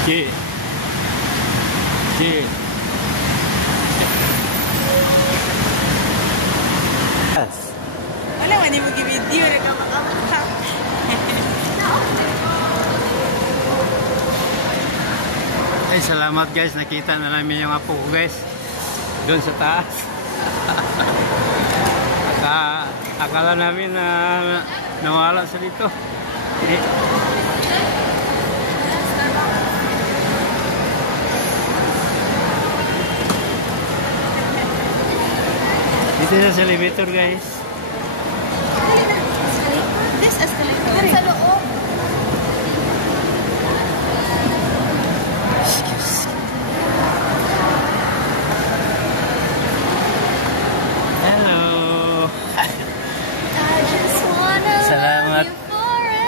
Ci. Ci. Yes. Wala man yung mag-video na kamakapag. Ay, salamat guys. Nakita na namin yung apo ko guys. Doon sa taas. Akala namin na nawala sa dito. Dito sa elevator guys. This escalator. Sa loob. Hello. I just wanna Salamat. love you forever.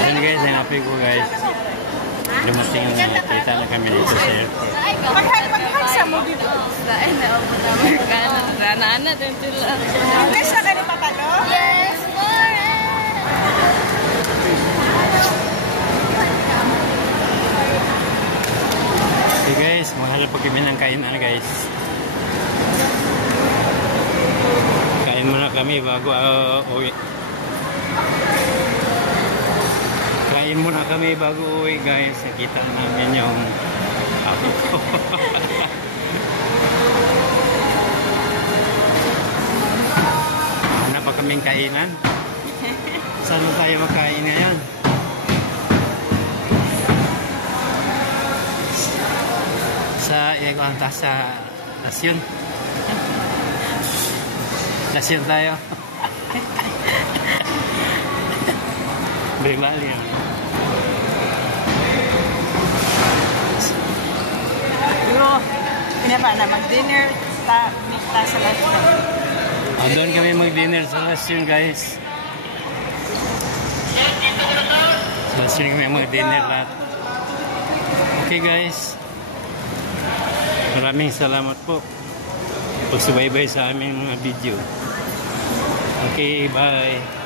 Ayan guys, ang api ko guys. Dumating yung nakita na kami dito sa airport. Maghag mo dito. Kain na ako naman kanan. Rana-ana din sila. Hindi siya ka ni Papalo? Yes, forever. Okay guys, mahal pa kami ng kainan guys. Kain muna kami bago uwi. Kain muna kami bago uwi guys. Nakita namin yung apo ko. Ano pa kaming kainan? Saan tayo makain ngayon? Sa sa Lasyon. Lasyon tayo. Brimali yun. Pero, pinapa na mag-dinner ta sa Lasyon. Doon kami mag-dinner sa Lasyon guys. Sa Lasyon kami mag-dinner lahat. Okay guys. Maraming salamat po pagsubaybay sa aming mga video. Okay, bye.